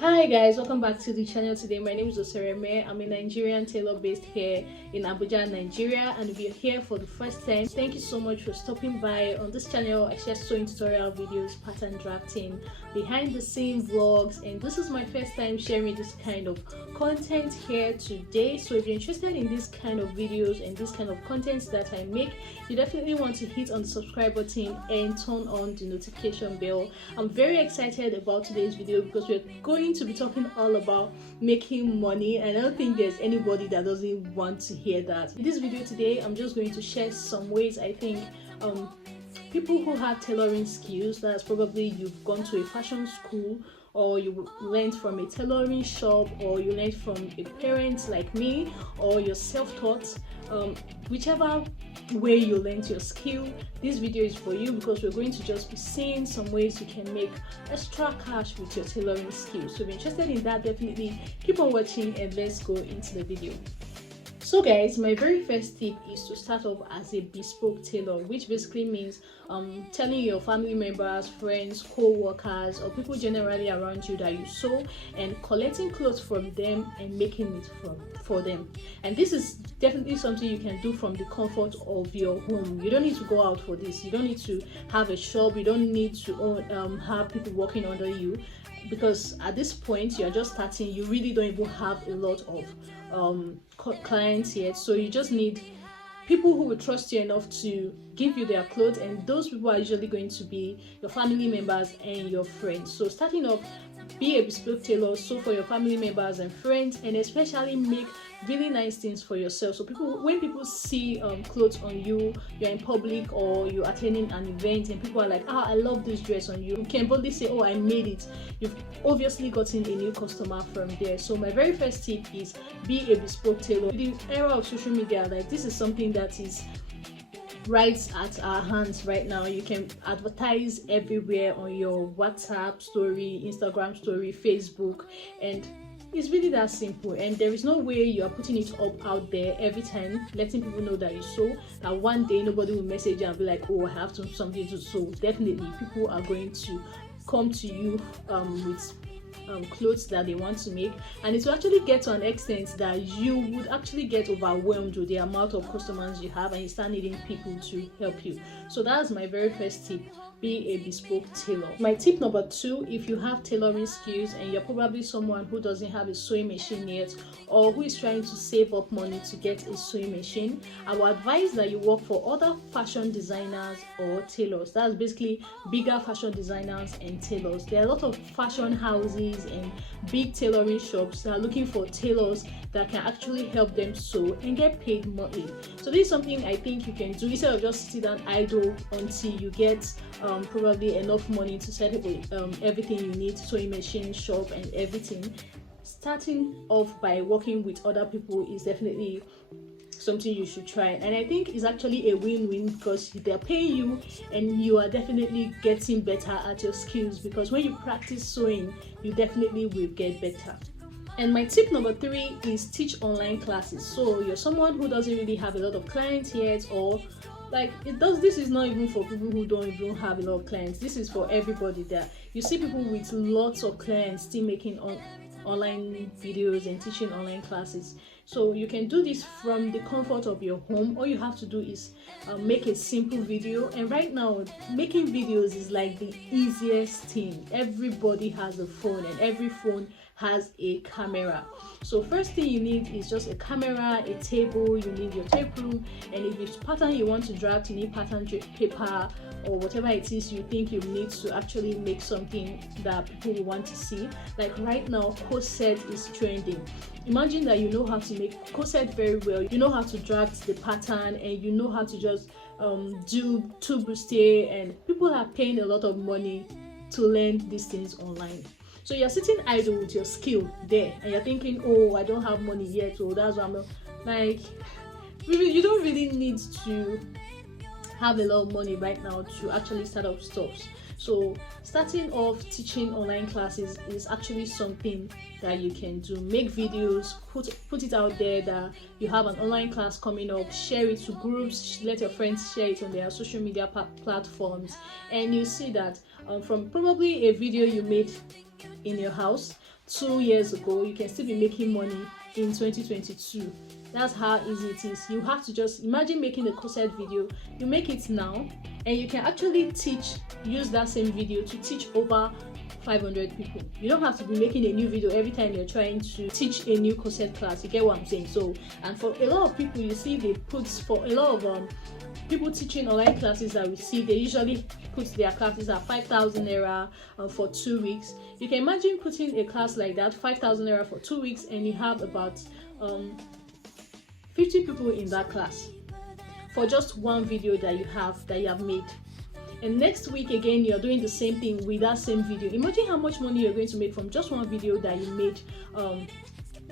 Hi guys, welcome back to the channel. Today my name is Osereme. I'm a Nigerian tailor based here in Abuja, Nigeria, and if you're here for the first time, thank you so much for stopping by. On this channel I share sewing tutorial videos, pattern drafting, behind the scene vlogs, and this is my first time sharing this kind of content here today. So if you're interested in this kind of videos and this kind of content that I make, you definitely want to hit on the subscribe button and turn on the notification bell. I'm very excited about today's video because we're going to be talking all about making money, and I don't think there's anybody that doesn't want to hear that. In this video today, I'm just going to share some ways I think people who have tailoring skills, that's probably you've gone to a fashion school, or you learned from a tailoring shop, or you learned from a parent like me, or you're self-taught, whichever way you learned your skill, this video is for you because we're going to just be seeing some ways you can make extra cash with your tailoring skills. So if you're interested in that, definitely keep on watching and let's go into the video. So guys, my very first tip is to start off as a bespoke tailor, which basically means telling your family members, friends, co-workers, or people generally around you that you sew, and collecting clothes from them and making it for them. And this is definitely something you can do from the comfort of your home. You don't need to go out for this. You don't need to have a shop. You don't need to have people working under you, because at this point you're just starting. You really don't even have a lot of clients yet, so you just need people who will trust you enough to give you their clothes, and those people are usually going to be your family members and your friends. So starting off, be a bespoke tailor, sew for your family members and friends, and especially make really nice things for yourself. So when people see clothes on you, you're in public or you're attending an event and people are like, I love this dress on you, you can boldly say, oh, I made it. You've obviously gotten a new customer from there. So my very first tip is be a bespoke tailor. In the era of social media, like, this is something that is right at our hands right now. You can advertise everywhere on your WhatsApp story, Instagram story, Facebook, and it's really that simple. And there is no way you are putting it up out there every time, letting people know that you sew, that one day nobody will message you and be like, oh, I have something to sew. Definitely people are going to come to you with clothes that they want to make, and it will actually get to an extent that you would actually get overwhelmed with the amount of customers you have and you start needing people to help you. So that's my very first tip: be a bespoke tailor. My tip number 2, if you have tailoring skills and you're probably someone who doesn't have a sewing machine yet, or who is trying to save up money to get a sewing machine, I would advise that you work for other fashion designers or tailors. That's basically bigger fashion designers and tailors. There are a lot of fashion houses and big tailoring shops that are looking for tailors that can actually help them sew and get paid monthly. So this is something I think you can do instead of just sit down idle until you get probably enough money to set up everything you need, sewing machine, shop, and everything. Starting off by working with other people is definitely something you should try, and I think it's actually a win-win because they're paying you and you are definitely getting better at your skills, because when you practice sewing you definitely will get better. And my tip number 3 is teach online classes. So you're someone who doesn't really have a lot of clients yet, or this is not even for people who don't even have a lot of clients. This is for everybody. That you see people with lots of clients still making online videos and teaching online classes. So you can do this from the comfort of your home. All you have to do is make a simple video, and right now making videos is like the easiest thing. Everybody has a phone and every phone has a camera. So first thing you need is just a camera, a table, you need your tape rule, and if it's pattern you want to draft, you need pattern paper or whatever it is you think you need to actually make something that people will want to see. Like right now, corset is trending. Imagine that you know how to make corset very well, you know how to draft the pattern, and you know how to just do two bustier, and people are paying a lot of money to learn these things online. So you're sitting idle with your skill there and you're thinking, oh, I don't have money yet, so that's why I'm not. Like, you don't really need to have a lot of money right now to actually start up stuff. So starting off teaching online classes is actually something that you can do. Make videos, put it out there that you have an online class coming up, share it to groups, let your friends share it on their social media platforms, and you see that from probably a video you made in your house 2 years ago. You can still be making money in 2022. That's how easy it is. You have to just imagine making a corset video. You make it now, and you can actually use that same video to teach over 500 people. You don't have to be making a new video every time you're trying to teach a new corset class. You get what I'm saying? So, and for a lot of people, you see, they put, for a lot of people teaching online classes that we see, they usually put their classes at 5,000 naira for 2 weeks. You can imagine putting a class like that, 5,000 naira for 2 weeks, and you have about 50 people in that class for just one video that you have made. And next week again, you're doing the same thing with that same video. Imagine how much money you're going to make from just one video that you made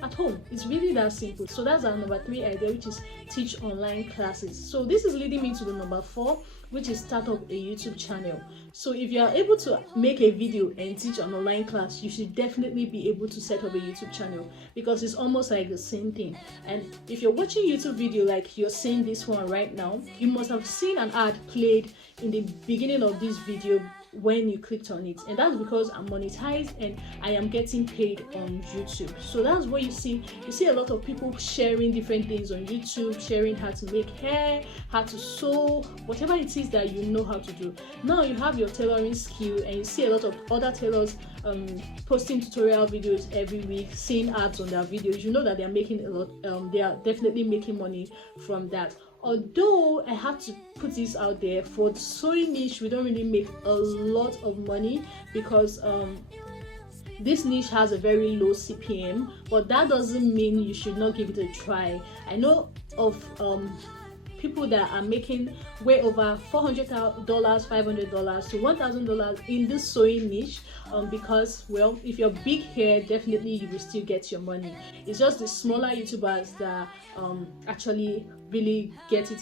at home. It's really that simple. So that's our number 3 idea, which is teach online classes. So this is leading me to the number 4, which is start up a YouTube channel. So if you are able to make a video and teach an online class, you should definitely be able to set up a YouTube channel, because it's almost like the same thing. And if you're watching YouTube video like you're seeing this one right now, you must have seen an ad played in the beginning of this video when you clicked on it, and that's because I'm monetized and I am getting paid on YouTube. So that's what you see a lot of people sharing different things on YouTube, sharing how to make hair, how to sew, whatever it is that you know how to do. Now you have your tailoring skill, and you see a lot of other tailors posting tutorial videos every week, seeing ads on their videos. You know that they're making a lot, they are definitely making money from that. Although I have to put this out there, for the sewing niche, we don't really make a lot of money, because this niche has a very low CPM, but that doesn't mean you should not give it a try. I know of people that are making way over $400, $500 to $1,000 in this sewing niche, because, well, if you're big here, definitely you will still get your money. It's just the smaller YouTubers that actually really get it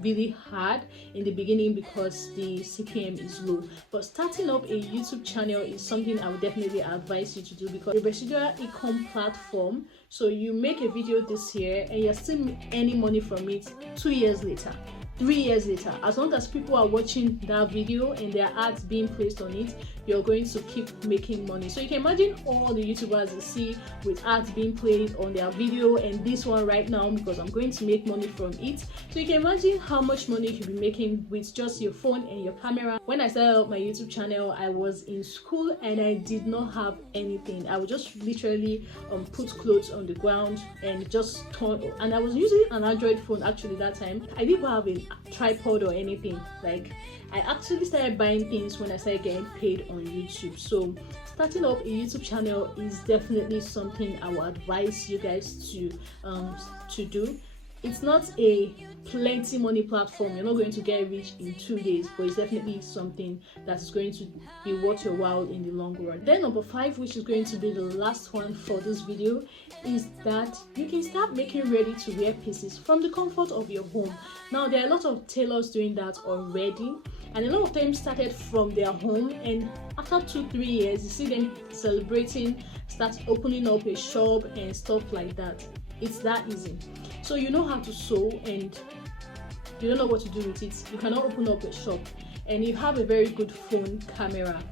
really hard in the beginning because the CPM is low. But starting up a YouTube channel is something I would definitely advise you to do, because a residual income platform. So you make a video this year and you're still earning money from it 2 years later, 3 years later. As long as people are watching that video and there are ads being placed on it, you're going to keep making money. So you can imagine all the YouTubers you see with ads being played on their video, and this one right now, because I'm going to make money from it. So you can imagine how much money you could be making with just your phone and your camera. When I started up my YouTube channel, I was in school and I did not have anything. I would just literally put clothes on the ground and just turn, and I was using an Android phone actually that time. I didn't have a tripod or anything. Like, I actually started buying things when I started getting paid on YouTube. So starting up a YouTube channel is definitely something I would advise you guys to do. It's not a plenty money platform. You're not going to get rich in 2 days, but it's definitely something that's going to be worth your while in the long run. Then number 5, which is going to be the last one for this video, is that you can start making ready to wear pieces from the comfort of your home. Now there are a lot of tailors doing that already, and a lot of them started from their home, and after 2-3 years you see them celebrating, start opening up a shop and stuff like that. It's that easy. So you know how to sew and you don't know what to do with it, you cannot open up a shop, and you have a very good phone camera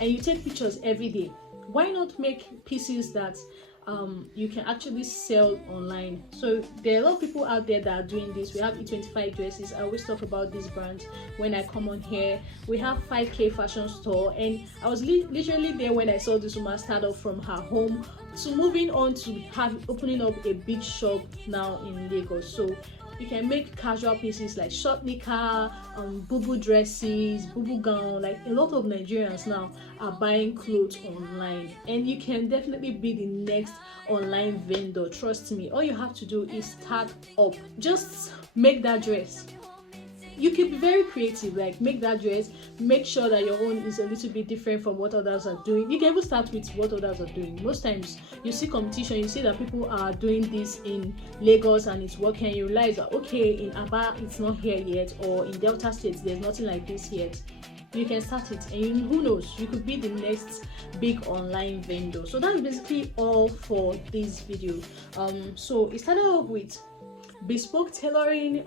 and you take pictures every day. Why not make pieces that you can actually sell online? So there are a lot of people out there that are doing this. We have E25 dresses. I always talk about these brands when I come on here. We have 5K fashion store, and I was literally there when I saw this woman start off from her home to moving on to opening up a big shop now in Lagos. So you can make casual pieces like short knicker, bubu dresses, bubu gown. Like, a lot of Nigerians now are buying clothes online, and you can definitely be the next online vendor. Trust me, all you have to do is start up. Just make that dress. You can be very creative, like make that dress, make sure that your own is a little bit different from what others are doing. You can even start with what others are doing. Most times you see competition, you see that people are doing this in Lagos and it's working, and you realize that okay, in Aba it's not here yet, or in Delta States there's nothing like this yet. You can start it, and who knows, you could be the next big online vendor. So that's basically all for this video. So it started off with bespoke tailoring,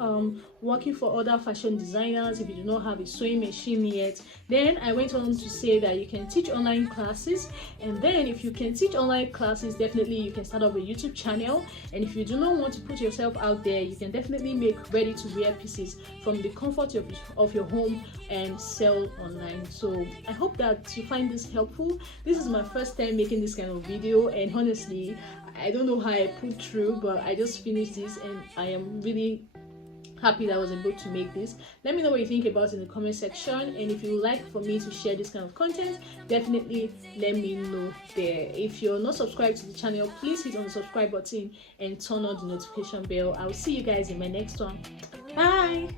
working for other fashion designers if you do not have a sewing machine yet. Then I went on to say that you can teach online classes, and then if you can teach online classes, definitely you can start up a YouTube channel. And if you do not want to put yourself out there, you can definitely make ready to wear pieces from the comfort of your home and sell online. So I hope that you find this helpful. This is my first time making this kind of video, and honestly I don't know how I put through, but I just finished this and I am really happy that I was able to make this. Let me know what you think about it in the comment section, and if you would like for me to share this kind of content, definitely let me know there. If you're not subscribed to the channel, please hit on the subscribe button and turn on the notification bell. I'll see you guys in my next one. Bye.